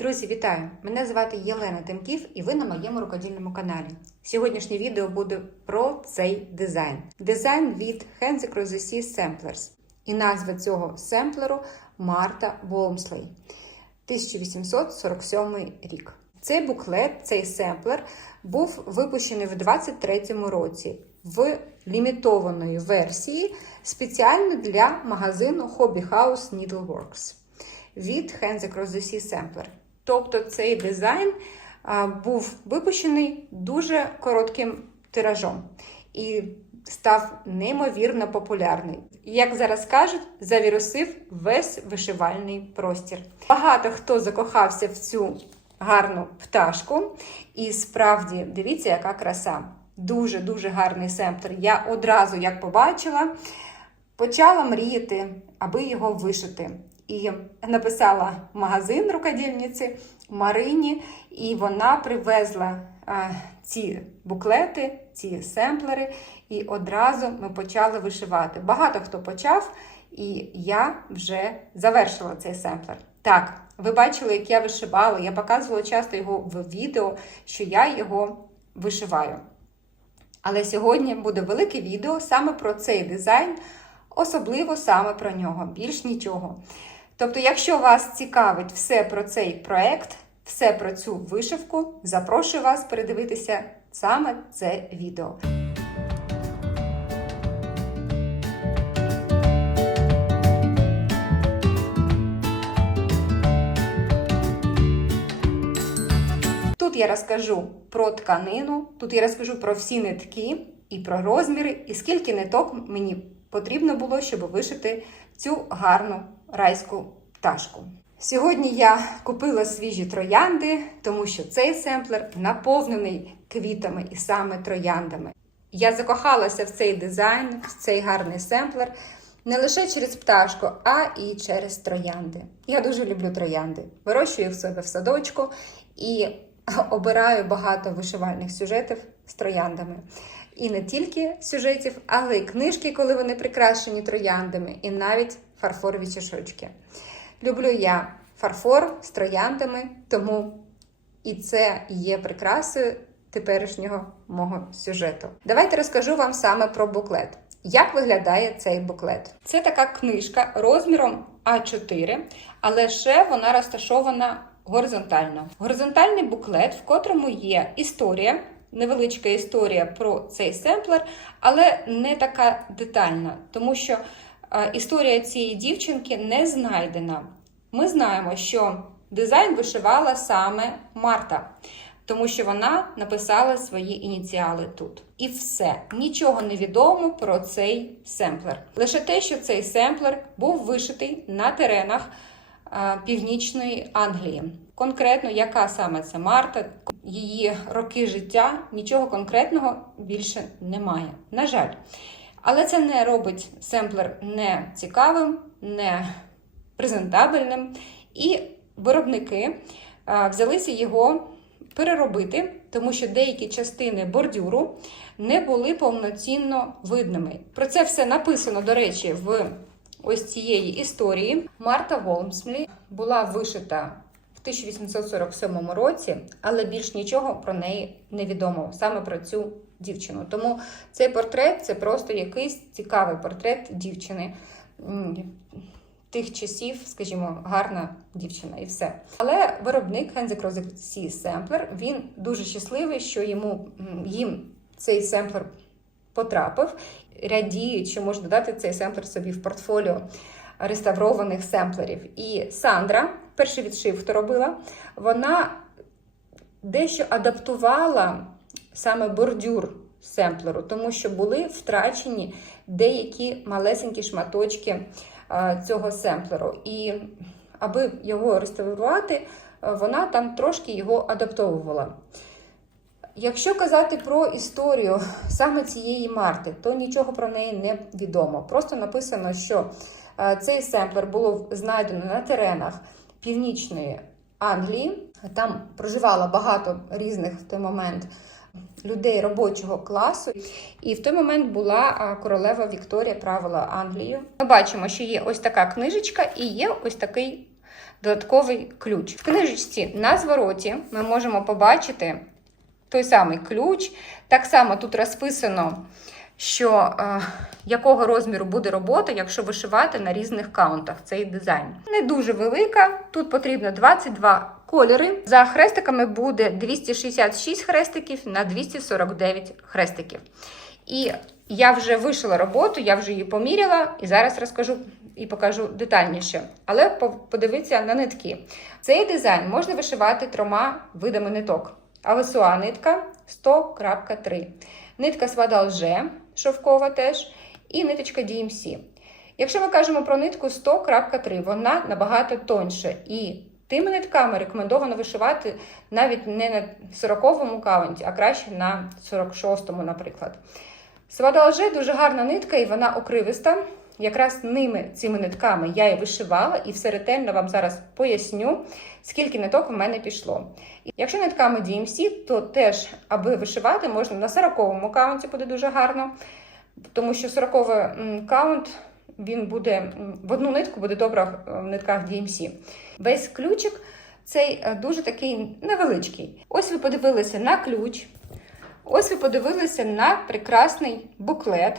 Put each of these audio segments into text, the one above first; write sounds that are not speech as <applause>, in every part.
Друзі, вітаю! Мене звати Єлена Тимків і ви на моєму рукодільному каналі. Сьогоднішнє відео буде про цей дизайн. Дизайн від the Sea Samplers. І назва цього семплеру Марта Волмслей. 1847 рік. Цей буклет, цей семплер був випущений в 23-му році в лімітованої версії спеціально для магазину Hobby House Needleworks від the Sea Sampler. Тобто цей дизайн був випущений дуже коротким тиражом і став неймовірно популярний. Як зараз кажуть, завірусив весь вишивальний простір. Багато хто закохався в цю гарну пташку, і справді дивіться, яка краса. Дуже-дуже гарний семплер. Я одразу, як побачила, почала мріяти, аби його вишити. І написала магазин рукодільниці Марині, і вона привезла а, ці буклети, ці семплери, і одразу ми почали вишивати. Багато хто почав, і я вже завершила цей семплер. Так, ви бачили, як я вишивала. Я показувала часто його в відео, що я його вишиваю. Але сьогодні буде велике відео саме про цей дизайн, особливо саме про нього, більш нічого. Тобто, якщо вас цікавить все про цей проект, все про цю вишивку, запрошую вас передивитися саме це відео. Тут я розкажу про тканину, тут я розкажу про всі нитки і про розміри, і скільки ниток мені потрібно було, щоб вишити цю гарну райську пташку. Сьогодні я купила свіжі троянди, тому що цей семплер наповнений квітами і саме трояндами. Я закохалася в цей дизайн, в цей гарний семплер не лише через пташку, а і через троянди. Я дуже люблю троянди. Вирощую їх в себе в садочку і обираю багато вишивальних сюжетів з трояндами. І не тільки сюжетів, але й книжки, коли вони прикрашені трояндами, і навіть фарфорові чашочки. Люблю я фарфор з трояндами, тому і це є прикрасою теперішнього мого сюжету. Давайте розкажу вам саме про буклет. Як виглядає цей буклет? Це така книжка розміром А4, але ще вона розташована горизонтально. Горизонтальний буклет, в котрому є історія, невеличка історія про цей семплер, але не така детальна, тому що е, історія цієї дівчинки не знайдена. Ми знаємо, що дизайн вишивала саме Марта, тому що вона написала свої ініціали тут. І все. Нічого не відомо про цей семплер. Лише те, що цей семплер був вишитий на теренах Північної Англії. Конкретно, яка саме це Марта, її роки життя, нічого конкретного більше немає. На жаль. Але це не робить семплер не цікавим, не презентабельним. І виробники взялися його переробити, тому що деякі частини бордюру не були повноцінно видними. Про це все написано, до речі, в ось цієї історії. Марта Волмслі була вишита в 1847 році, але більш нічого про неї не відомо, саме про цю дівчину. Тому цей портрет це просто якийсь цікавий портрет дівчини. Тих часів, скажімо, гарна дівчина і все. Але виробник Across the Sea Sampler, він дуже щасливий, що йому їм цей семплер потрапив. Радіють, що можна додати цей семплер собі в портфоліо реставрованих семплерів. І Сандра, перший відшив, хто робила, вона дещо адаптувала саме бордюр семплеру, тому що були втрачені деякі малесенькі шматочки цього семплеру. І аби його реставрувати, вона там трошки його адаптовувала. Якщо казати про історію саме цієї Марти, то нічого про неї не відомо. Просто написано, що цей семплер було знайдено на теренах Північної Англії. Там проживало багато різних в той момент людей робочого класу. І в той момент була королева Вікторія правила Англією. Ми бачимо, що є ось така книжечка і є ось такий додатковий ключ. В книжечці на звороті ми можемо побачити той самий ключ. Так само тут розписано, що е, якого розміру буде робота, якщо вишивати на різних каунтах цей дизайн. Не дуже велика, тут потрібно 22 кольори. За хрестиками буде 266 хрестиків на 249 хрестиків. І я вже вишила роботу, я вже її поміряла, і зараз розкажу і покажу детальніше. Але по- подивіться на нитки. Цей дизайн можна вишивати трьома видами ниток. Авесуа нитка 100.3. Нитка Свада Лже, шовкова теж, і ниточка DMC. Якщо ми кажемо про нитку 100.3, вона набагато тоньше. І тими нитками рекомендовано вишивати навіть не на 40-му каунті, а краще на 46-му, наприклад. Свадалже дуже гарна нитка і вона окривиста. Якраз ними, цими нитками я і вишивала, і все ретельно вам зараз поясню, скільки ниток у мене пішло. Якщо нитками DMC, то теж, аби вишивати, можна на 40-му каунті буде дуже гарно, тому що 40-й каунт він буде в одну нитку буде добре в нитках DMC. Весь ключик цей е, дуже такий невеличкий. Ось ви подивилися на ключ. Ось ви подивилися на прекрасний буклет.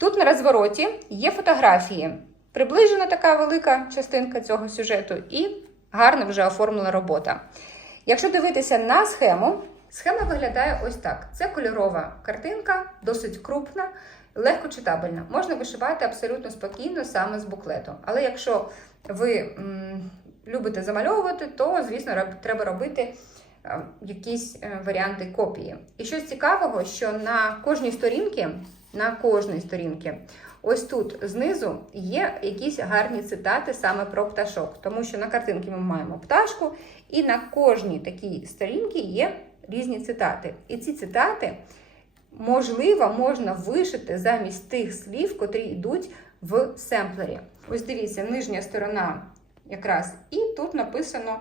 Тут на розвороті є фотографії. Приближена така велика частинка цього сюжету і гарно вже оформлена робота. Якщо дивитися на схему, схема виглядає ось так: це кольорова картинка, досить крупна, легко читабельна. Можна вишивати абсолютно спокійно саме з буклету. Але якщо ви м, любите замальовувати, то, звісно, треба робити якісь е, варіанти копії. І щось цікавого, що на кожній сторінці, на кожній сторінці, ось тут знизу є якісь гарні цитати саме про пташок, тому що на картинці ми маємо пташку, і на кожній такій сторінці є різні цитати. І ці цитати, можливо, можна вишити замість тих слів, котрі йдуть в семплері. Ось дивіться, нижня сторона якраз, і тут написано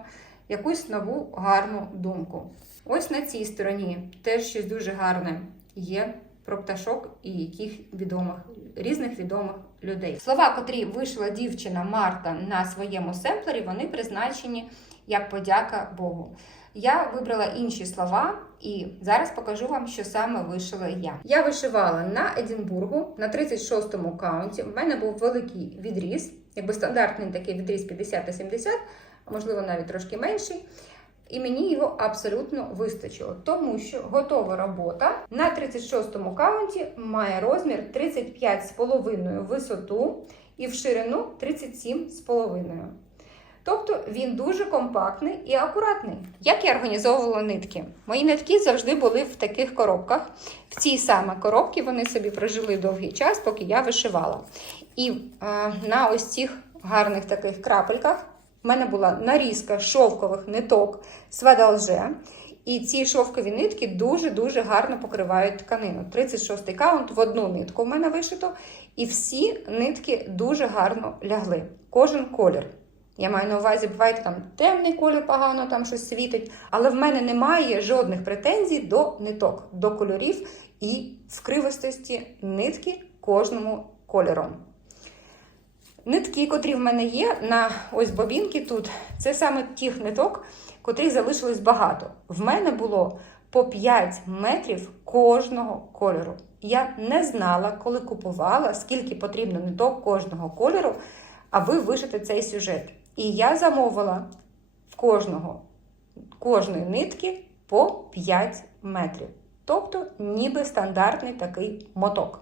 якусь нову гарну думку. Ось на цій стороні теж щось дуже гарне є про пташок і яких відомих різних відомих людей. Слова, котрі вишила дівчина Марта на своєму семплері, вони призначені як подяка Богу. Я вибрала інші слова і зараз покажу вам, що саме вишила я. Я вишивала на Едінбургу на 36-му каунті. У мене був великий відріз, якби стандартний такий відріз 50 та 70, а можливо навіть трошки менший. І мені його абсолютно вистачило, тому що готова робота на 36-му каунті має розмір 35,5 висоту і в ширину 37,5. Тобто він дуже компактний і акуратний. Як я організовувала нитки? Мої нитки завжди були в таких коробках. В цій саме коробці вони собі прожили довгий час, поки я вишивала. І е, на ось цих гарних таких крапельках в мене була нарізка шовкових ниток свадалже. І ці шовкові нитки дуже-дуже гарно покривають тканину. 36-й каунт в одну нитку в мене вишито, і всі нитки дуже гарно лягли. Кожен колір. Я маю на увазі, буває там темний колір погано, там щось світить, але в мене немає жодних претензій до ниток, до кольорів і вкривистості нитки кожному кольором. Нитки, котрі в мене є на ось бобінки тут, це саме тих ниток, котрих залишилось багато. В мене було по 5 метрів кожного кольору. Я не знала, коли купувала, скільки потрібно ниток кожного кольору, аби вишити цей сюжет. І я замовила в кожного кожної нитки по 5 метрів. Тобто, ніби стандартний такий моток.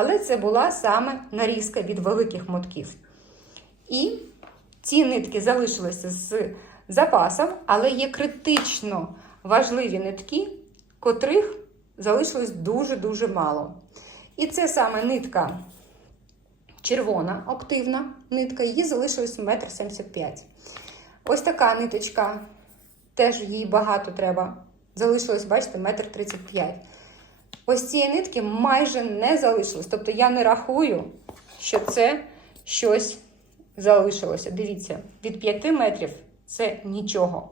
Але це була саме нарізка від великих мотків. І ці нитки залишилися з запасом, але є критично важливі нитки, котрих залишилось дуже-дуже мало. І це саме нитка червона, активна нитка, її залишилось 1,75 м. Ось така ниточка, теж їй багато треба. Залишилось, бачите, 1,35 м. Ось цієї нитки майже не залишилось. Тобто я не рахую, що це щось залишилося. Дивіться, від 5 метрів це нічого.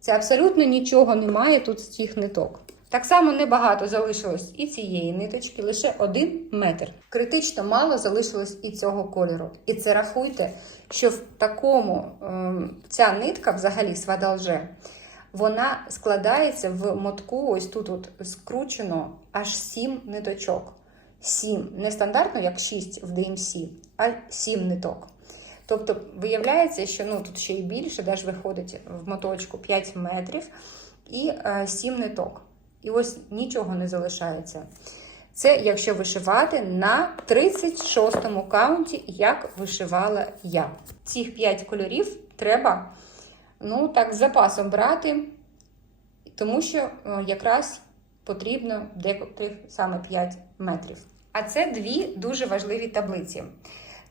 Це абсолютно нічого немає тут з цих ниток. Так само небагато залишилось і цієї ниточки, лише один метр. Критично мало залишилось і цього кольору. І це рахуйте, що в такому ем, ця нитка, взагалі свадалже, вона складається в мотку, ось тут от скручено аж 7 ниточок. 7. Не стандартно, як 6 в DMC, а 7 ниток. Тобто, виявляється, що ну, тут ще й більше, де ж виходить в моточку 5 метрів і е, 7 ниток. І ось нічого не залишається. Це якщо вишивати на 36-му каунті, як вишивала я. Цих 5 кольорів треба ну, так, з запасом брати, тому що е, якраз потрібно декотрих саме 5 метрів. А це дві дуже важливі таблиці.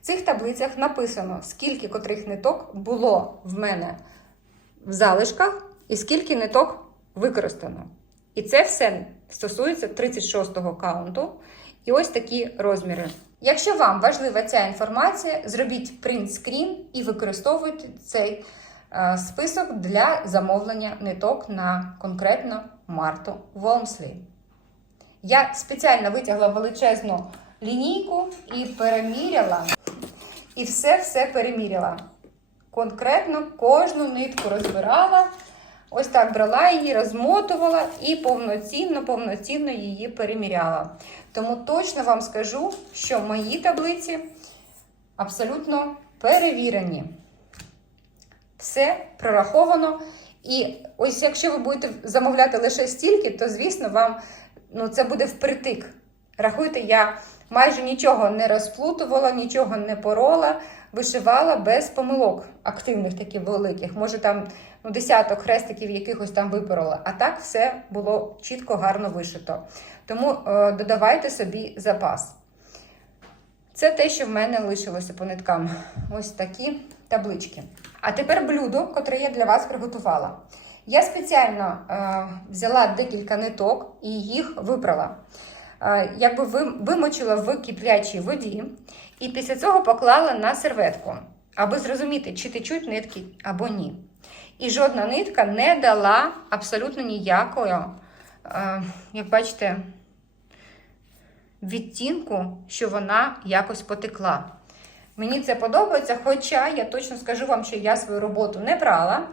В цих таблицях написано, скільки котрих ниток було в мене в залишках і скільки ниток використано. І це все стосується 36-го каунту. І ось такі розміри. Якщо вам важлива ця інформація, зробіть принт-скрін і використовуйте цей список для замовлення ниток на конкретно Марту Волмслі. Я спеціально витягла величезну лінійку і переміряла, і все-все переміряла. Конкретно кожну нитку розбирала. Ось так брала її, розмотувала і повноцінно, повноцінно її переміряла. Тому точно вам скажу, що мої таблиці абсолютно перевірені. Все прораховано. І ось якщо ви будете замовляти лише стільки, то, звісно, вам ну, це буде впритик. Рахуйте, я майже нічого не розплутувала, нічого не порола, вишивала без помилок активних таких великих. Може, там ну, десяток хрестиків якихось там випорола. А так все було чітко, гарно вишито. Тому е, додавайте собі запас. Це те, що в мене лишилося по ниткам. Ось такі таблички. А тепер блюдо, котре я для вас приготувала. Я спеціально е, взяла декілька ниток і їх випрала. Е, якби ви, вимочила в киплячій воді, і після цього поклала на серветку, аби зрозуміти, чи течуть нитки або ні. І жодна нитка не дала абсолютно ніякої, е, як бачите, відтінку, що вона якось потекла. Мені це подобається, хоча я точно скажу вам, що я свою роботу не брала.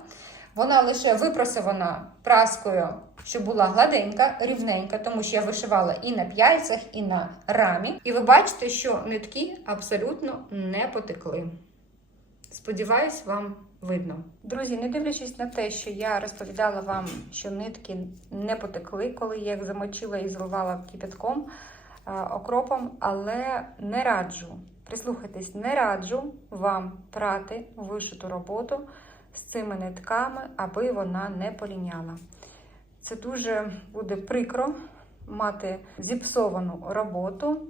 Вона лише випросована праскою, щоб була гладенька, рівненька, тому що я вишивала і на п'яльцях, і на рамі. І ви бачите, що нитки абсолютно не потекли. Сподіваюсь, вам видно. Друзі, не дивлячись на те, що я розповідала вам, що нитки не потекли, коли я їх замочила і зливала кипятком, е, окропом, але не раджу. Прислухайтесь, не раджу вам прати вишиту роботу з цими нитками, аби вона не поліняла. Це дуже буде прикро мати зіпсовану роботу.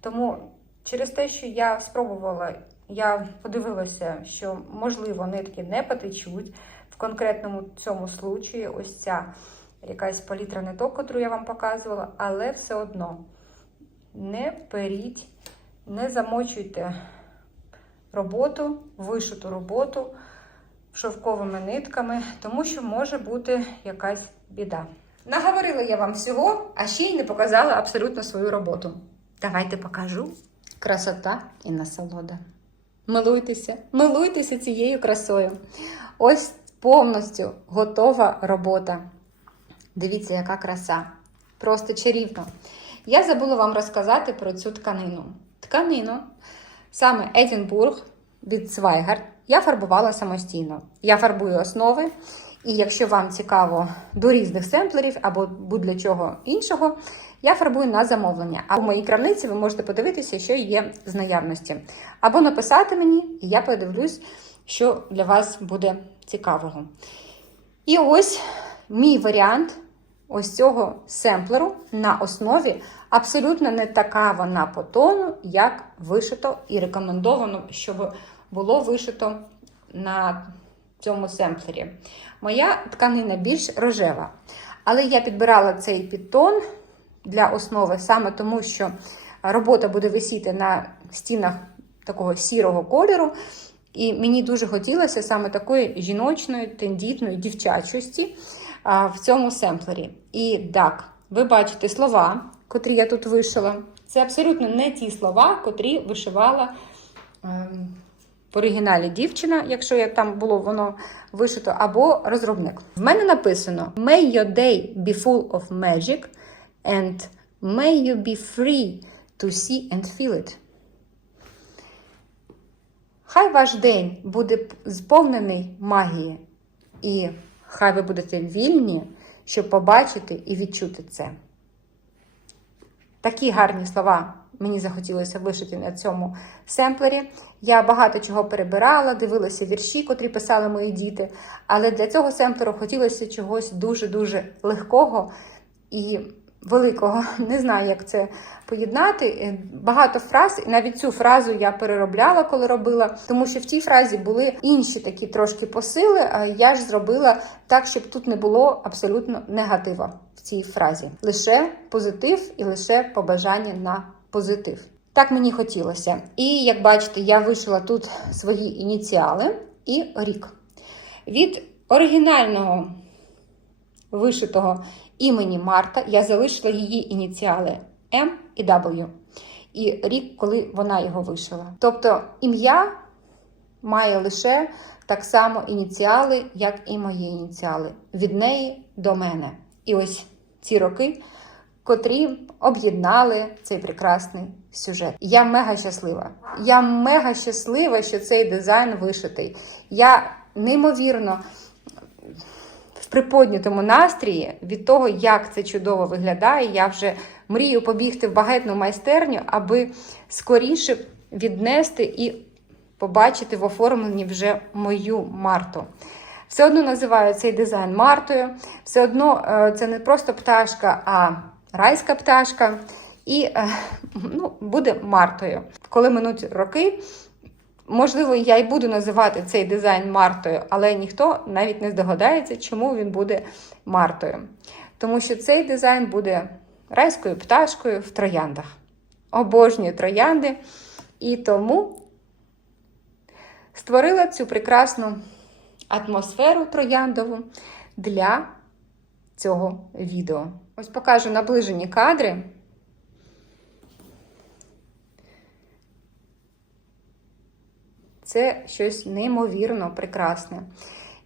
Тому через те, що я спробувала, я подивилася, що, можливо, нитки не потечуть. В конкретному цьому случаї, ось ця якась палітра ниток, яку я вам показувала, але все одно не періть, не замочуйте роботу, вишиту роботу шовковими нитками, тому що може бути якась біда. Наговорила я вам всього, а ще й не показала абсолютно свою роботу. Давайте покажу. Красота і насолода. Милуйтеся, милуйтеся цією красою. Ось повністю готова робота. Дивіться, яка краса. Просто чарівно. Я забула вам розказати про цю тканину. Тканину, саме Едінбург від Свайгард, я фарбувала самостійно. Я фарбую основи, і якщо вам цікаво до різних семплерів або будь-для чого іншого, я фарбую на замовлення. А в моїй крамниці ви можете подивитися, що є з наявності. Або написати мені, і я подивлюсь, що для вас буде цікавого. І ось мій варіант ось цього семплеру на основі абсолютно не така вона по тону, як вишито, і рекомендовано, щоб було вишито на цьому семплері. Моя тканина більш рожева. Але я підбирала цей підтон для основи саме тому, що робота буде висіти на стінах такого сірого кольору. І мені дуже хотілося саме такої жіночної, тендітної дівчачості. в цьому семплері. І так, ви бачите слова, котрі я тут вишила. Це абсолютно не ті слова, котрі вишивала ем, в оригіналі дівчина, якщо я там було воно вишито, або розробник. В мене написано: May your day be full of magic, and may you be free to see and feel it. Хай ваш день буде сповнений магії, і хай ви будете вільні, щоб побачити і відчути це. Такі гарні слова мені захотілося вишити на цьому семплері. Я багато чого перебирала, дивилася вірші, котрі писали мої діти. Але для цього семплеру хотілося чогось дуже-дуже легкого і великого. <laughs> Не знаю, як це поєднати. Е, Багато фраз, і навіть цю фразу я переробляла, коли робила, тому що в тій фразі були інші такі трошки посили. А я ж зробила так, щоб тут не було абсолютно негатива цій фразі. Лише позитив і лише побажання на позитив. Так мені хотілося. І як бачите, я вишила тут свої ініціали і рік. Від оригінального вишитого імені Марта я залишила її ініціали М і W. І рік, коли вона його вишила. Тобто ім'я має лише так само ініціали, як і мої ініціали. Від неї до мене. І ось ці роки, котрі об'єднали цей прекрасний сюжет. Я мега щаслива. Я мега щаслива, що цей дизайн вишитий. Я неймовірно в приподнятому настрії від того, як це чудово виглядає. Я вже мрію побігти в багетну майстерню, аби скоріше віднести і побачити в оформленні вже мою Марту. Все одно називаю цей дизайн Мартою. Все одно е, це не просто пташка, а райська пташка. І е, ну, буде Мартою. Коли минуть роки, можливо, я й буду називати цей дизайн Мартою, але ніхто навіть не здогадається, чому він буде Мартою. Тому що цей дизайн буде райською пташкою в трояндах. Обожнюю троянди. І тому створила цю прекрасну атмосферу трояндову для цього відео. Ось покажу наближені кадри. Це щось неймовірно прекрасне.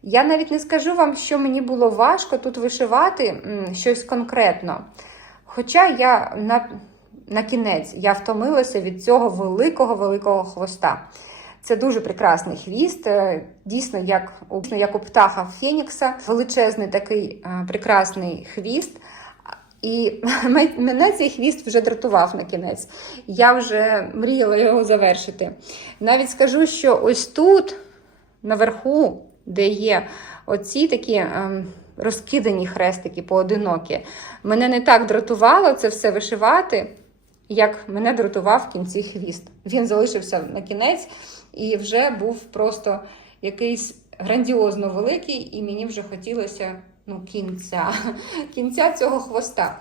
Я навіть не скажу вам, що мені було важко тут вишивати щось конкретно. Хоча я на, на кінець я втомилася від цього великого-великого хвоста. Це дуже прекрасний хвіст, е, дійсно, як у, як у птаха Фенікса, величезний такий е, прекрасний хвіст. І <laughs> мене цей хвіст вже дратував на кінець. Я вже мріяла його завершити. Навіть скажу, що ось тут, наверху, де є оці такі ем, розкидані хрестики поодинокі, мене не так дратувало це все вишивати, як мене дратував в кінці хвіст. Він залишився на кінець і вже був просто якийсь грандіозно великий, і мені вже хотілося ну, кінця <laughs> кінця цього хвоста.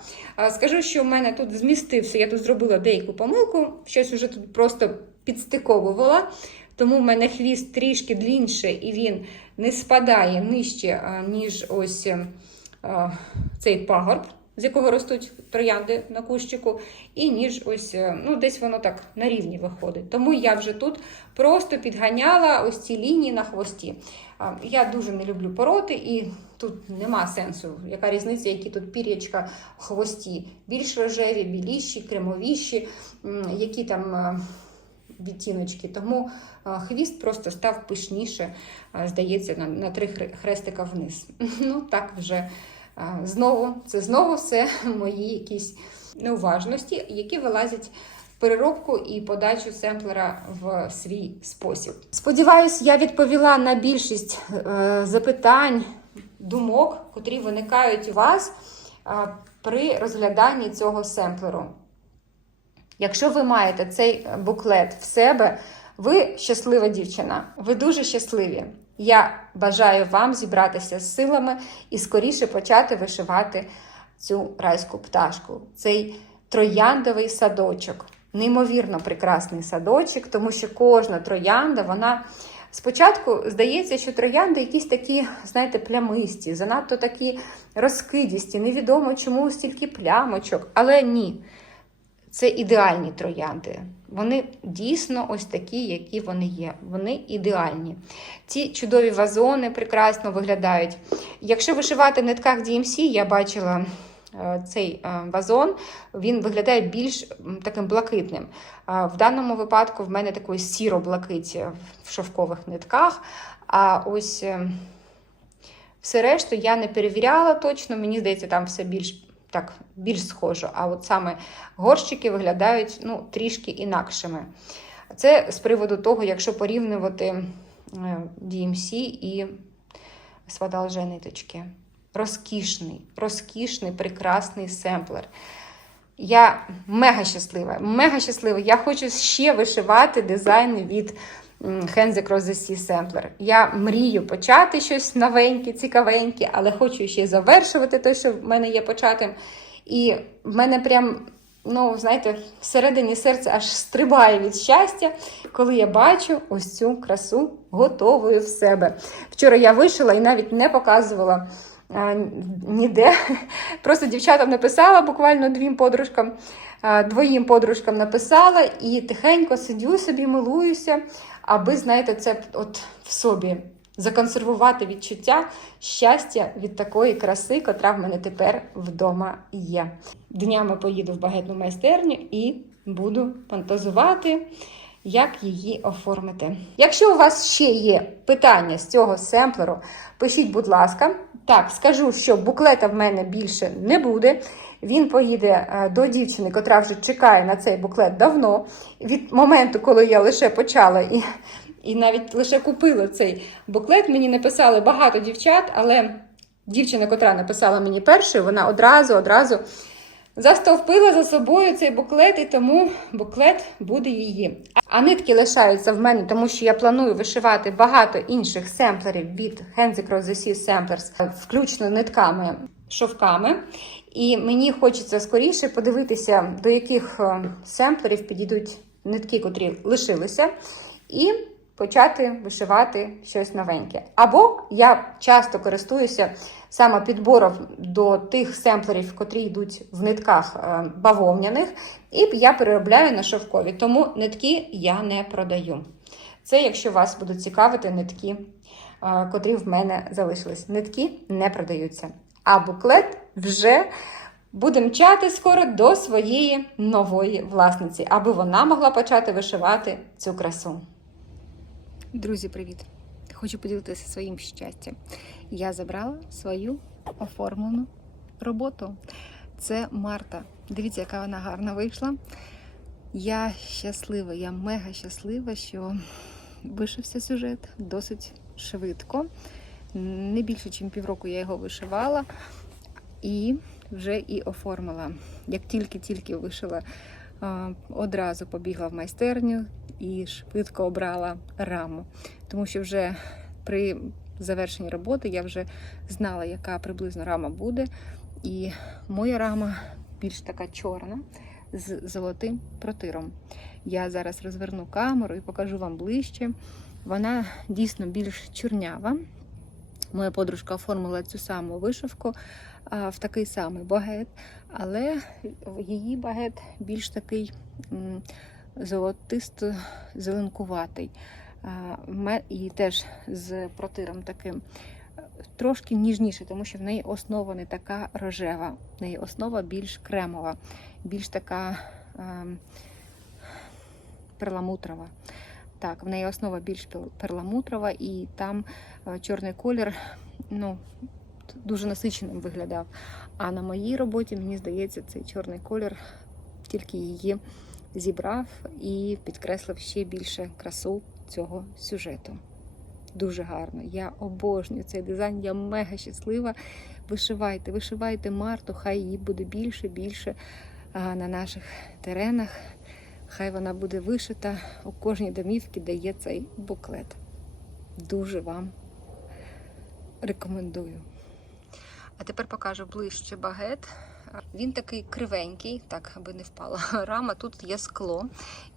Скажу, що в мене тут змістився, я тут зробила деяку помилку, щось вже тут просто підстиковувала, тому в мене хвіст трішки длінше і він не спадає нижче, ніж ось а, цей пагорб. З якого ростуть троянди на кущику, і ніж ось, ну, десь воно так на рівні виходить. Тому я вже тут просто підганяла ось ці лінії на хвості. Я дуже не люблю пороти, і тут нема сенсу, яка різниця, які тут пір'ячка в хвості. Більш рожеві, біліші, кремовіші, які там відтіночки. Тому хвіст просто став пишніше, здається, на, на три хрестика вниз. <laughs> Ну, так вже. Знову, це знову все <laughs> мої якісь неуважності, які вилазять в переробку і подачу семплера в свій спосіб. Сподіваюсь, я відповіла на більшість е, запитань, думок, котрі виникають у вас при розгляданні цього семплеру. Якщо ви маєте цей буклет в себе, ви щаслива дівчина, ви дуже щасливі. Я бажаю вам зібратися з силами і скоріше почати вишивати цю райську пташку, цей трояндовий садочок. Неймовірно прекрасний садочок, тому що кожна троянда вона Спочатку здається, що троянди якісь такі, знаєте, плямисті, занадто такі розкидісті, невідомо чому стільки плямочок. Але ні, це ідеальні троянди. Вони дійсно ось такі, які вони є. Вони ідеальні. Ці чудові вазони прекрасно виглядають. Якщо вишивати в нитках DMC, я бачила е, цей е, вазон, він виглядає більш таким блакитним. В даному випадку в мене такої сіро-блакиті в шовкових нитках. А ось е, все решту я не перевіряла точно. Мені здається, там все більш так, більш схоже. А от саме горщики виглядають ну, трішки інакшими. Це з приводу того, якщо порівнювати е, DMC і свадалже ниточки. Розкішний, розкішний, прекрасний семплер. Я мега щаслива, мега щаслива. Я хочу ще вишивати дизайни від the Sea Sampler. Я мрію почати щось новеньке, цікавеньке, але хочу ще завершувати те, що в мене є початим. І в мене прям, ну, знаєте, всередині серця аж стрибає від щастя, коли я бачу ось цю красу готовою в себе. Вчора я вишила і навіть не показувала ніде. <laughs> Просто дівчатам написала, буквально двім подружкам, двоїм подружкам написала і тихенько сидю собі, милуюся, аби, знаєте, це от в собі законсервувати відчуття щастя від такої краси, котра в мене тепер вдома є. Днями поїду в багетну майстерню і буду фантазувати. Як її оформити? Якщо у вас ще є питання з цього семплеру, пишіть, будь ласка. Так, скажу, що буклета в мене більше не буде. Він поїде е, до дівчини, котра вже чекає на цей буклет давно. Від моменту, коли я лише почала і, і навіть лише купила цей буклет, мені написали багато дівчат, але дівчина, котра написала мені першою, вона одразу, одразу застовпила за собою цей буклет, і тому буклет буде її. А нитки лишаються в мене, тому що я планую вишивати багато інших семплерів від Hands Across the Sea Samplers, включно нитками, шовками. І мені хочеться скоріше подивитися, до яких е, семплерів підійдуть нитки, котрі лишилися, і почати вишивати щось новеньке. Або я часто користуюся саме підбором до тих семплерів, котрі йдуть в нитках е, бавовняних, і я переробляю на шовкові. Тому нитки я не продаю. Це, якщо вас будуть цікавити нитки, е, котрі в мене залишились. Нитки не продаються. А буклет вже буде мчати скоро до своєї нової власниці, аби вона могла почати вишивати цю красу. Друзі, привіт! Хочу поділитися своїм щастям. Я забрала свою оформлену роботу. Це Марта. Дивіться, яка вона гарна вийшла. Я щаслива, я мега щаслива, що вишився сюжет досить швидко. Не більше, ніж півроку я його вишивала і вже і оформила. Як тільки-тільки вишила, одразу побігла в майстерню і швидко обрала раму. Тому що вже при завершенні роботи я вже знала, яка приблизно рама буде. І моя рама більш така чорна з золотим протиром. Я зараз розверну камеру і покажу вам ближче. Вона дійсно більш чорнява. Моя подружка оформила цю саму вишивку в такий самий багет, але її багет більш такий м, золотисто-зеленкуватий. А, І теж з протиром таким трошки ніжніше, тому що в неї основа не така рожева, в неї основа більш кремова, більш така ем, перламутрова. Так, в неї основа більш перламутрова, і там е, чорний колір ну, дуже насиченим виглядав. А на моїй роботі, мені здається, цей чорний колір тільки її зібрав і підкреслив ще більше красу цього сюжету. Дуже гарно. Я обожнюю цей дизайн, я мега щаслива. Вишивайте, вишивайте Марту, хай її буде більше, більше на наших теренах. Хай вона буде вишита у кожній домівці, де є цей буклет. Дуже вам рекомендую. А тепер покажу ближче багет. Він такий кривенький, так, аби не впала <laughs> рама. Тут є скло.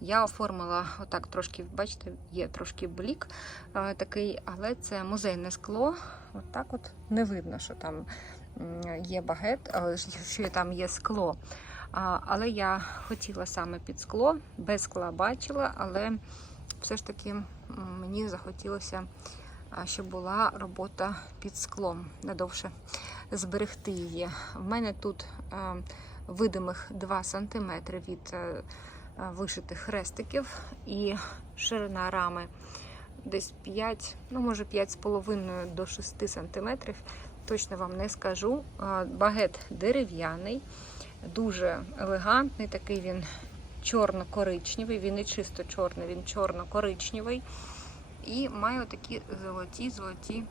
Я оформила отак трошки, бачите, є трошки блік е, такий, але це музейне скло. Отак от не видно, що там є багет, що там є скло. Але я хотіла саме під скло, без скла бачила, але все ж таки мені захотілося, щоб була робота під склом надовше зберегти її. В мене тут е, видимих 2 см від е, е, вишитих хрестиків і ширина рами десь 5, ну може 5,5 до 6 см. Точно вам не скажу. Багет дерев'яний, дуже елегантний, такий він чорно-коричневий, він не чисто чорний, він чорно-коричневий. І має такі золоті-золоті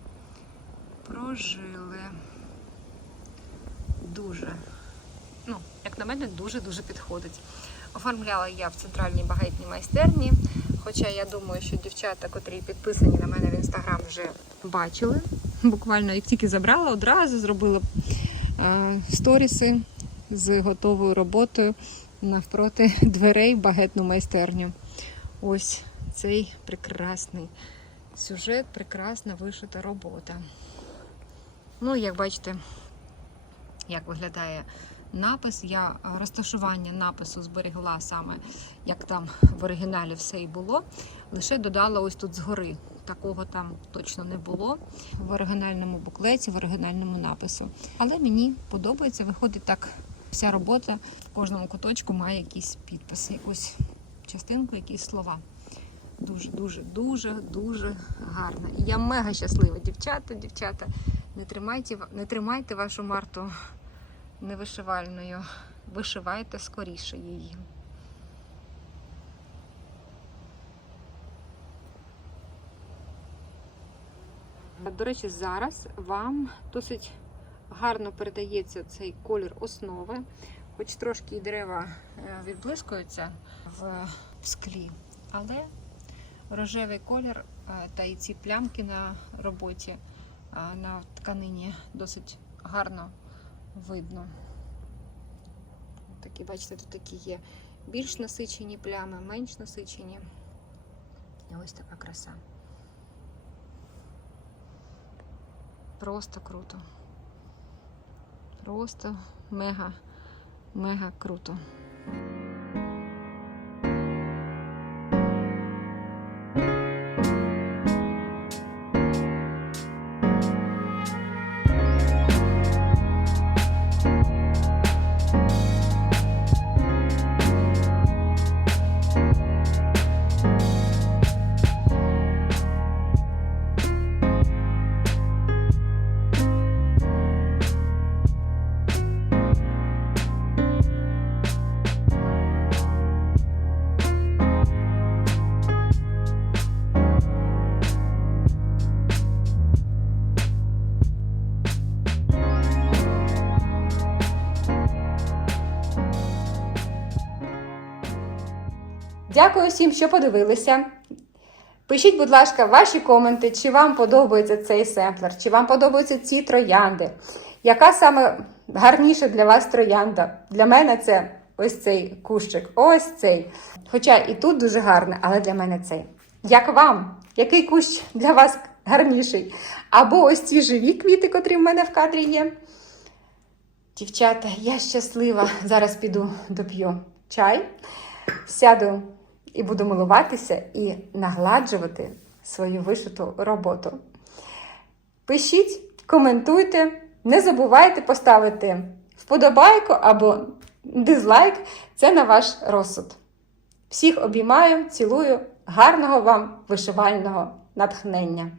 прожили. Дуже, ну, як на мене, дуже-дуже підходить. Оформляла я в центральній багетній майстерні. Хоча я думаю, що дівчата, котрі підписані на мене в інстаграм, вже бачили. Буквально як тільки забрала, одразу зробила е, сторіси з готовою роботою навпроти <laughs> дверей в багетну майстерню. Ось цей прекрасний сюжет, прекрасна вишита робота. Ну, як бачите, як виглядає напис. Я розташування напису зберегла саме, як там в оригіналі все і було. Лише додала ось тут згори. Такого там точно не було в оригінальному буклеті, в оригінальному напису. Але мені подобається, виходить так. Вся робота в кожному куточку має якийсь підпис, якусь частинку, якісь слова. Дуже, дуже, дуже, дуже гарно. І я мега щаслива. Дівчата, дівчата, не тримайте, не тримайте вашу Марту невишивальною. Вишивайте скоріше її. До речі, зараз вам досить гарно передається цей колір основи, хоч трошки і дерева е, відблискуються в склі, але рожевий колір е, та і ці плямки на роботі е, на тканині досить гарно видно. Такі, бачите, тут такі є більш насичені плями, менш насичені. І ось така краса. Просто круто. Просто мега, мега круто. Дякую всім, що подивилися. Пишіть, будь ласка, ваші коменти, чи вам подобається цей семплер, чи вам подобаються ці троянди. Яка саме гарніша для вас троянда? Для мене це ось цей кущик, ось цей. Хоча і тут дуже гарний, але для мене цей. Як вам? Який кущ для вас гарніший? Або ось ці живі квіти, котрі в мене в кадрі є. Дівчата, я щаслива. Зараз піду доп'ю чай, сяду і буду милуватися і нагладжувати свою вишиту роботу. Пишіть, коментуйте, не забувайте поставити вподобайку або дизлайк. Це на ваш розсуд. Всіх обіймаю, цілую, гарного вам вишивального натхнення!